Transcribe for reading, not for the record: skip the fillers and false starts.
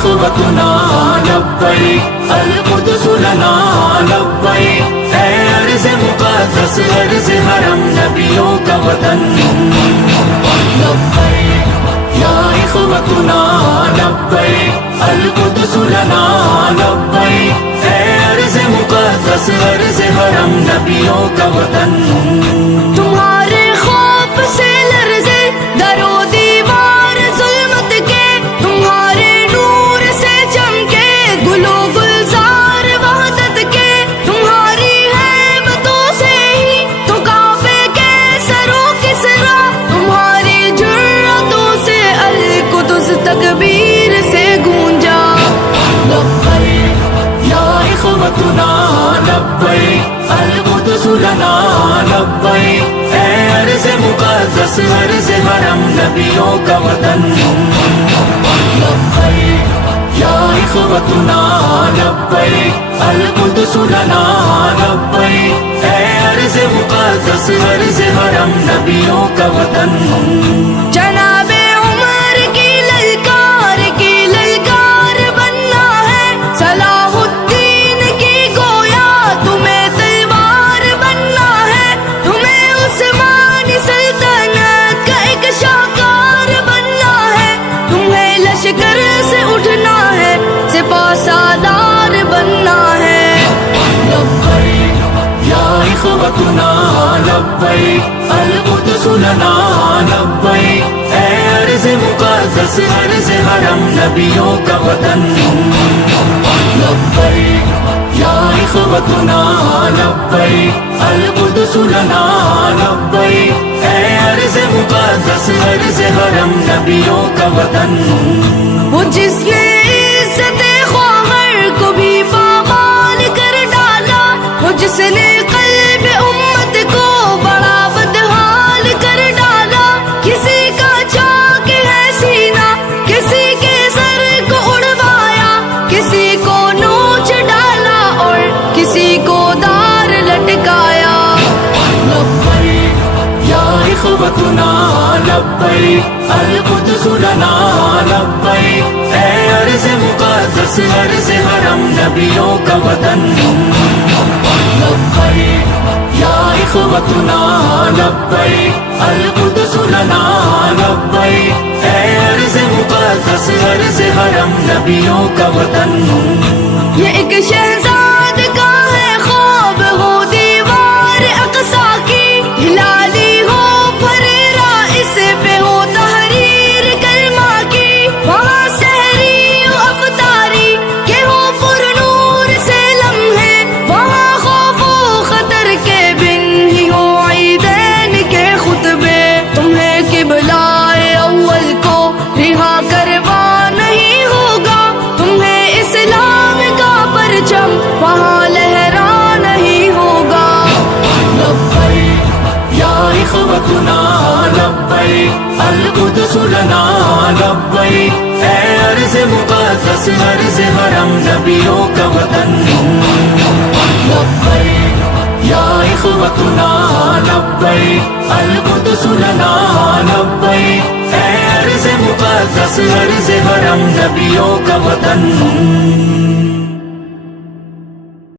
اخوتنا لبیک القدس لنا لبیک اے ارض مقدس ارض حرم نبیوں کا وطن لبیک یا اخوتنا لبیک القدس لنا لبیک اے ارض مقدس ارض حرم نبیوں کا وطن تمہارے خوف سے لرزے در و دیوار ظلمت کے تمہارے نور سے چمکے گل و گلزار وحدت کے تمہاری ہیبتوں سے ہی تو کعبے کے سرو کسرا تمہاری جرأتوں سے القدس تکبیر سے گونجا لبیک یا اخوتنا لبیک القدس لنا لبیک اے ارض مقدس ارض حرم نبیوں کا وطن لبیک یا اخوتنا لبیک القدس لنا لبیک اے ارض مقدس ارض حرم نبیوں کا وطن جناب عمر کی للکار بننا ہے صلاح الدین کی گویا تمہیں تلوار بننا ہے تمہیں عثمانی سلطنت کا ایک شاہکار بننا ہے تمہیں لشکر سے اٹھنا ہے سپاہ سالار بننا ہے لبیک یا اخوتنا لبیک القدس لنا لبیک اے ارض مقدس ارض حرم نبیوں کا وطن لبیک یا اخوتنا لبیک القدس لنا لبیک اے ارض مقدس ارض حرم نبیوں کا وطن وہ جس نے عزت خواہر کو بھی پامال کر ڈالا وہ جس نے قلب امت کو بڑا بدحال کر ڈالا کسی کا چاک ہے سینہ کسی کے سر کو اڑوایا کسی کو نوچ ڈالا اور کسی کو دار لٹکایا لبیک یا اخوتنا لبیک القدس لنا لبیک اے ارض مقدس ارض حرم نبیوں کا وطن لبیک یا اخوتنا لبیک القدس لنا لبیک اے ارض مقدس ارض حرم نبیوں کا وطن یہ ایک شہزاد کا ہے خواب ہو دیوار اقصی کی ہلالی ہو پھریرا اس پہ ہو تحریر کلمہ کی وہاں سحری و افطاری کے ہو پر نور سے لمحے وہاں خوف و خطر کے بن ہی ہو عیدین کے خطبے تمہیں قبلہ اول کو رہا کروا نہیں ہوگا تمہیں اسلام کا پرچم وہاں لہرا نہیں ہوگا لبیک یا اخوتنا لبیک القدس لنا لبیک اے ارض مقدس ارض حرم نبیوں کا وطن لبیک یا اخوتنا لبیک القدس لنا لبیک اے ارض مقدس ارض حرم نبیوں کا وطن